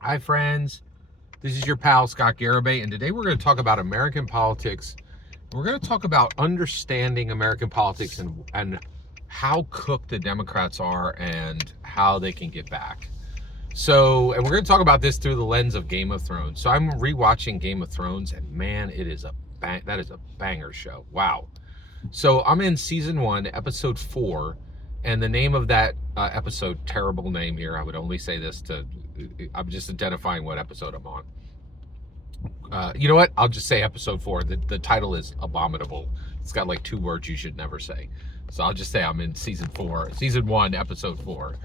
Hi, friends. This is your pal, Scott Garibay, and today we're going to talk about American politics. We're going to talk about understanding American politics and how cooked the Democrats are and how they can get back. And we're going to talk about this through the lens of Game of Thrones. So, I'm rewatching Game of Thrones, and man, that is a banger show. Wow. So, I'm in season 1, episode 4, and the name of that episode, terrible name here. I would only say this I'm just identifying what episode I'm on. You know what? I'll just say episode 4. The title is abominable. It's got like 2 words you should never say. So I'll just say I'm in season 1, episode 4.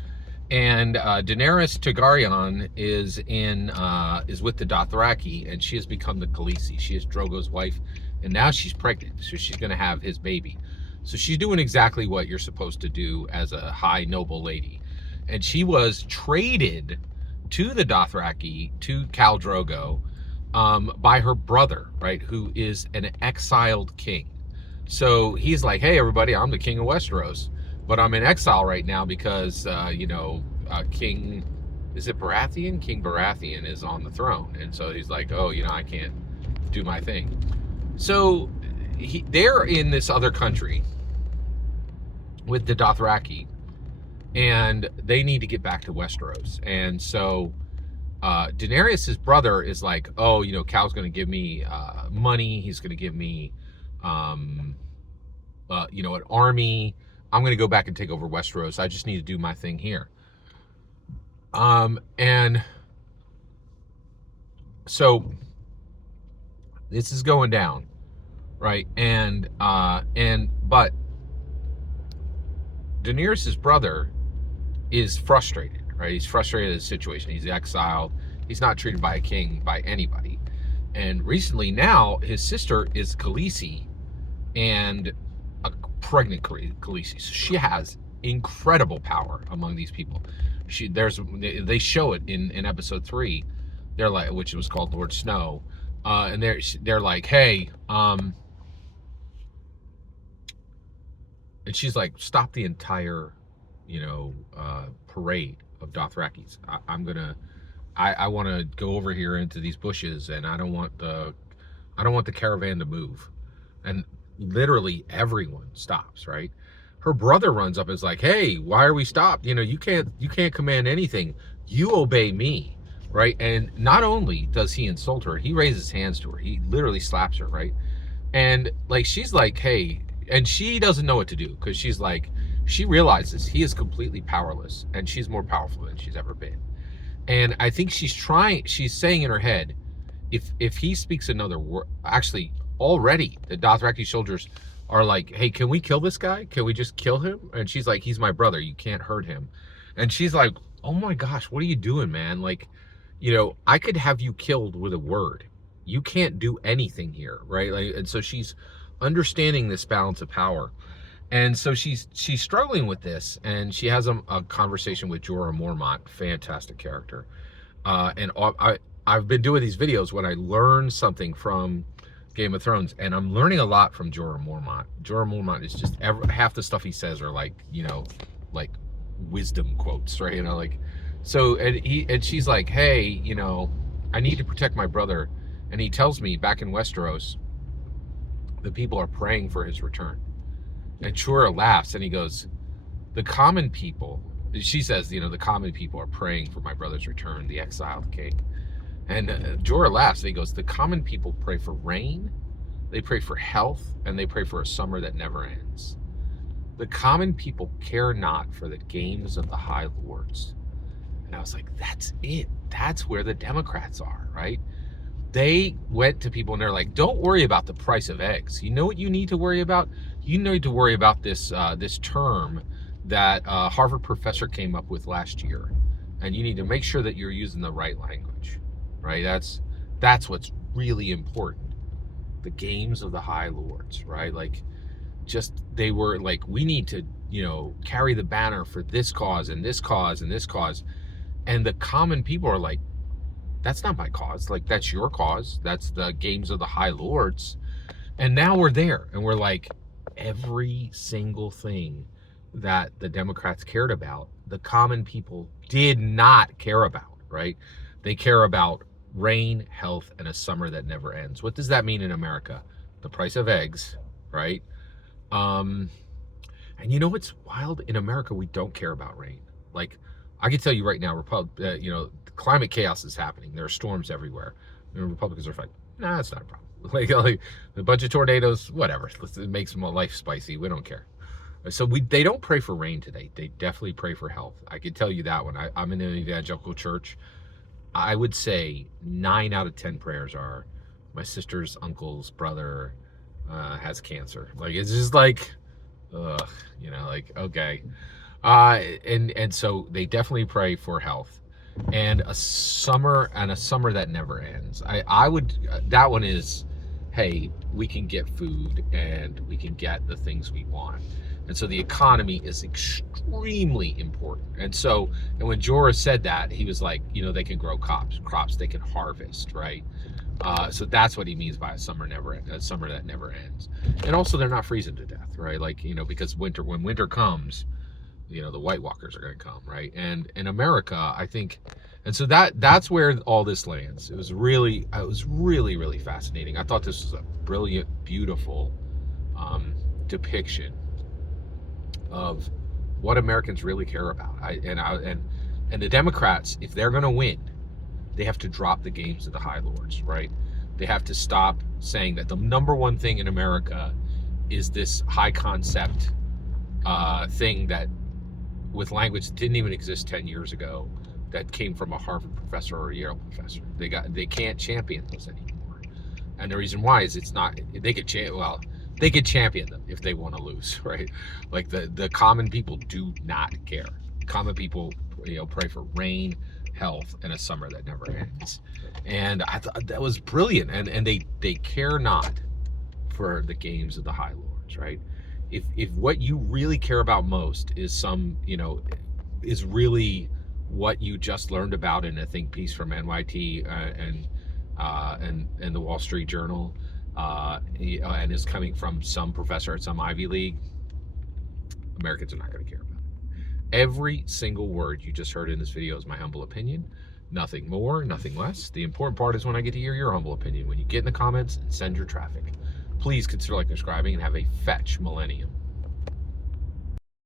And Daenerys Targaryen is with the Dothraki, and she has become the Khaleesi. She is Drogo's wife, and now she's pregnant, so she's going to have his baby. So she's doing exactly what you're supposed to do as a high noble lady. And she was traded to the Dothraki, to Khal Drogo, by her brother, right, who is an exiled king. So he's like, hey, everybody, I'm the king of Westeros, but I'm in exile right now because, King, is it Baratheon? King Baratheon is on the throne. And so he's like, oh, I can't do my thing. So they're in this other country with the Dothraki, and they need to get back to Westeros. And so Daenerys' brother is like, oh, Cal's going to give me money. He's going to give me, an army. I'm going to go back and take over Westeros. I just need to do my thing here. And so this is going down, right? But Daenerys' brother is frustrated, right? He's frustrated at the situation. He's exiled. He's not treated by a king, by anybody. And recently now, his sister is Khaleesi, and a pregnant Khaleesi. So she has incredible power among these people. They show it in episode 3. They're like, which was called Lord Snow, and they're like, hey, and she's like, stop the entire, parade of Dothrakis. I want to go over here into these bushes, and I don't want the caravan to move. And literally everyone stops, right? Her brother runs up and is like, hey, why are we stopped? You can't command anything. You obey me, right? And not only does he insult her, he raises hands to her. He literally slaps her, right? And like, she's like, hey, and she doesn't know what to do, because she realizes he is completely powerless, and she's more powerful than she's ever been. And I think she's saying in her head, if he speaks another word, actually, already the Dothraki soldiers are like, hey, can we kill this guy? Can we just kill him? And she's like, he's my brother. You can't hurt him. And she's like, oh my gosh, what are you doing, man? Like, I could have you killed with a word. You can't do anything here, right? Like, and so she's understanding this balance of power. And so she's struggling with this, and she has a conversation with Jorah Mormont, fantastic character. I've been doing these videos when I learn something from Game of Thrones, and I'm learning a lot from Jorah Mormont. Jorah Mormont is just half the stuff he says are like wisdom quotes, right? And she's like, hey, I need to protect my brother, and he tells me back in Westeros, the people are praying for his return. And Jorah laughs, and he goes, the common people, she says, the common people are praying for my brother's return, the exiled king. And Jorah laughs, and he goes, the common people pray for rain, they pray for health, and they pray for a summer that never ends. The common people care not for the games of the high lords. And I was like, that's it. That's where the Democrats are, right? They went to people and they're like, don't worry about the price of eggs. You know what you need to worry about? You need to worry about this term that a Harvard professor came up with last year. And you need to make sure that you're using the right language, right? That's what's really important. The games of the high lords, right? Like, they were like, we need to, carry the banner for this cause and this cause and this cause. And the common people are like, that's not my cause. Like, that's your cause. That's the games of the high lords. And now we're there, and we're like, every single thing that the Democrats cared about, the common people did not care about, right? They care about rain, health, and a summer that never ends. What does that mean in America? The price of eggs, right? Um, and you know what's wild? In America, we don't care about rain. Like, I can tell you right now, climate chaos is happening. There are storms everywhere. And Republicans are like, nah, it's not a problem. Like a bunch of tornadoes, whatever. It makes my life spicy. We don't care. So they don't pray for rain today. They definitely pray for health. I can tell you that one. I'm in an evangelical church. I would say 9 out of 10 prayers are my sister's uncle's brother has cancer. Like, it's just like, ugh, like, okay. And so they definitely pray for health and a summer that never ends. I would, that one is, hey, we can get food and we can get the things we want. And so the economy is extremely important. And when Jorah said that, he was like, they can grow crops, they can harvest, right? So that's what he means by a summer that never ends. And also they're not freezing to death, right? Like, because when winter comes, the White Walkers are going to come, right? And in America, I think, and so that's where all this lands. It was really, really fascinating. I thought this was a brilliant, beautiful depiction of what Americans really care about. And the Democrats, if they're going to win, they have to drop the games of the High Lords, right? They have to stop saying that the number one thing in America is this high concept thing that, with language that didn't even exist 10 years ago, that came from a Harvard professor or a Yale professor. They can't champion those anymore. And the reason why is they could champion them if they want to lose, right? Like the common people do not care. Common people, pray for rain, health, and a summer that never ends. And I thought that was brilliant. And they care not for the games of the High Lords, right? If what you really care about most is is really what you just learned about in a think piece from NYT and the Wall Street Journal, and is coming from some professor at some Ivy League, Americans are not going to care about it. Every single word you just heard in this video is my humble opinion. Nothing more, nothing less. The important part is when I get to hear your humble opinion. When you get in the comments and send your traffic. Please consider subscribing and have a fetch millennium.